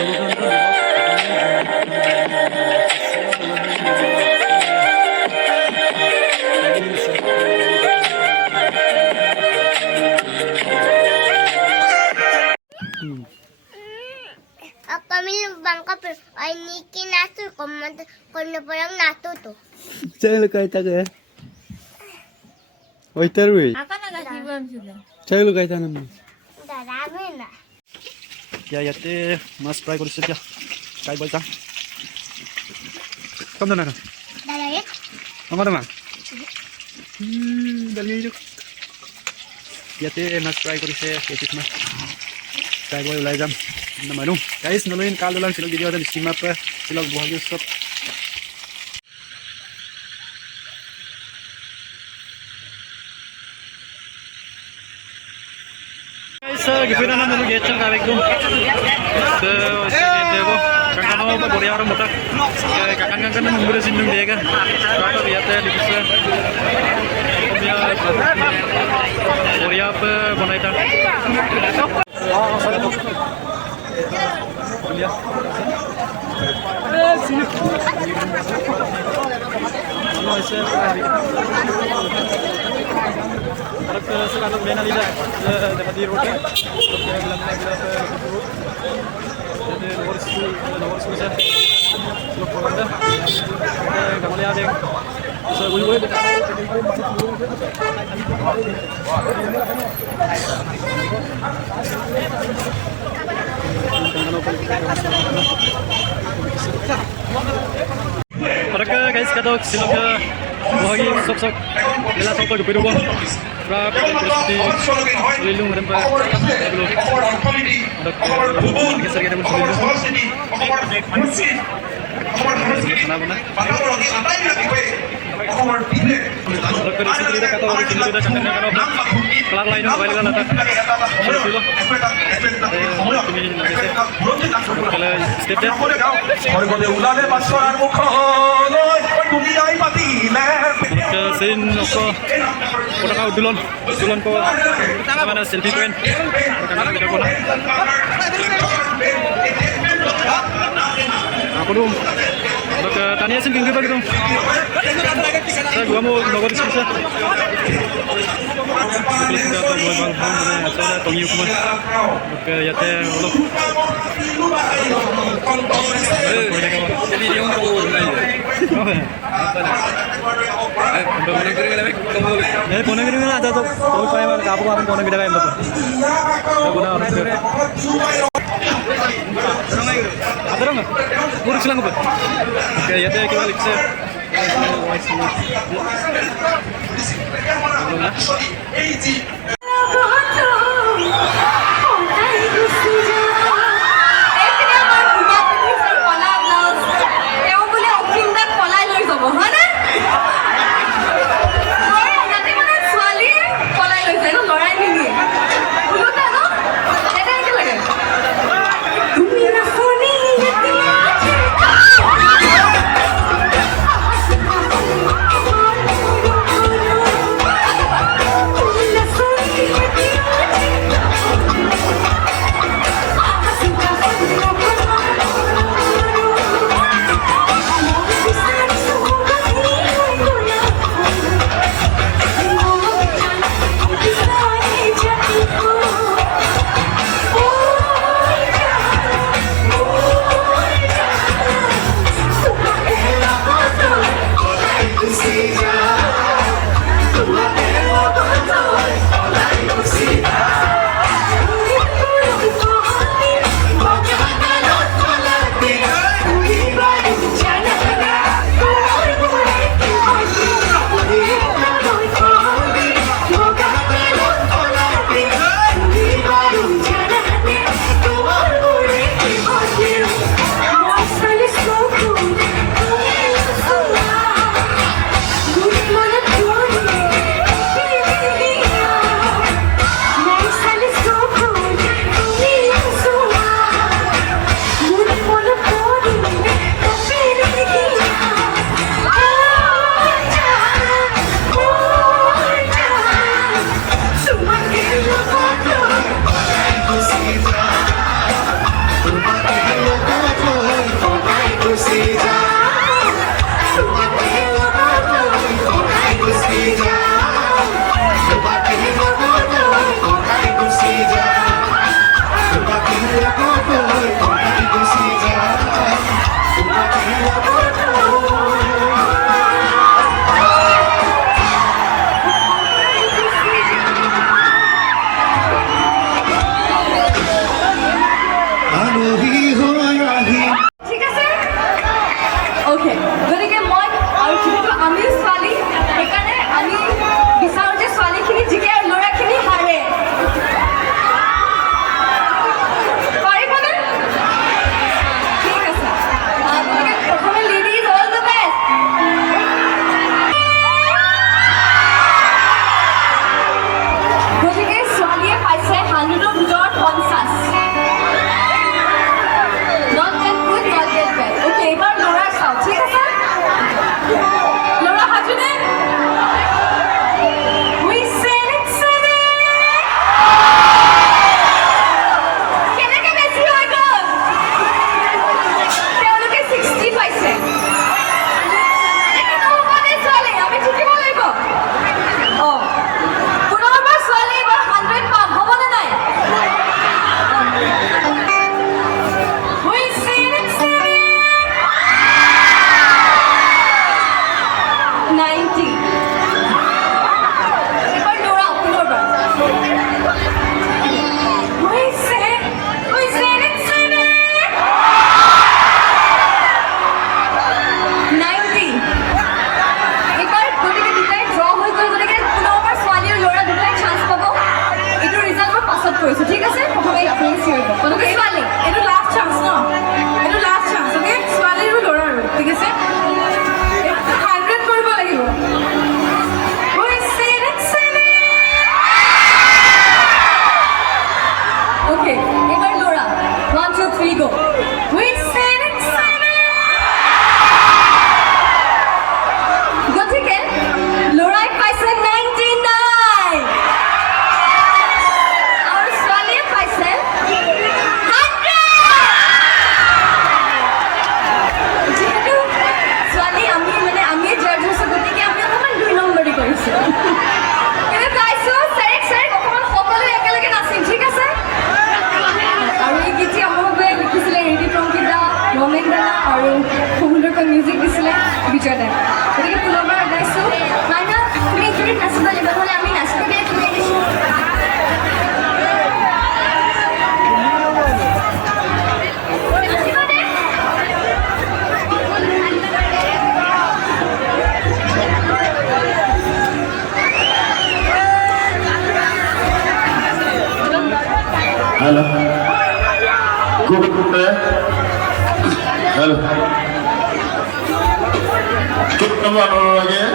Kami bangka ay niki nato kono parang nato to. Chalo kaita ka. Oitarwe. Akan nagasiban sila. Chalo kaita naman. Darami na. ইয়াতে মাছ fry কৰিছে এতিয়া খাই বল যাম কম দানা Dalay. আমাৰ দানা দালি ইয়াতে মাছ ফ্ৰাই কৰিছে কেটিত মাছ ফ্ৰাই কৰি ওলাই যাম মানুহ গাইছ নলৈন কাল ওলাম চিলক ভিডিঅ' এটা স্কিম আপ চিলক বহাগী উৎসৱ Gimana nama gecel kali itu? Dego, kakak nama Korea orang muda. Kakak memberi sindung dia kan. Kakak lihat ya di sana. Korea apa mana itu? Sekarang bena lidah, dapat di roti. Jadi nomor school saya, selok Polanda. Kamu lihat yang, saya boleh. Mereka guys kata silok Buhagi sok bela sok ke Peru Prap seperti lilung rempa belum ada geser kita kelar lain kembali kan atas sin ko udah kau dulon ko mana selfie point kamera kita pun aku dulu ke tania sin tinggi begitu saya gua mau nongol di sini terus kita tuh mau bang saya tongi hukum oke ya teh lo jadi dia mau Pone kering aja tuh. Kalau kayak mana kapu kapan pone gede kayak betul. Guna harus gede. Ada orang nggak? Buruk silang apa? Oke, ya deh kita lihat. Belum ya? Kita mau lagi.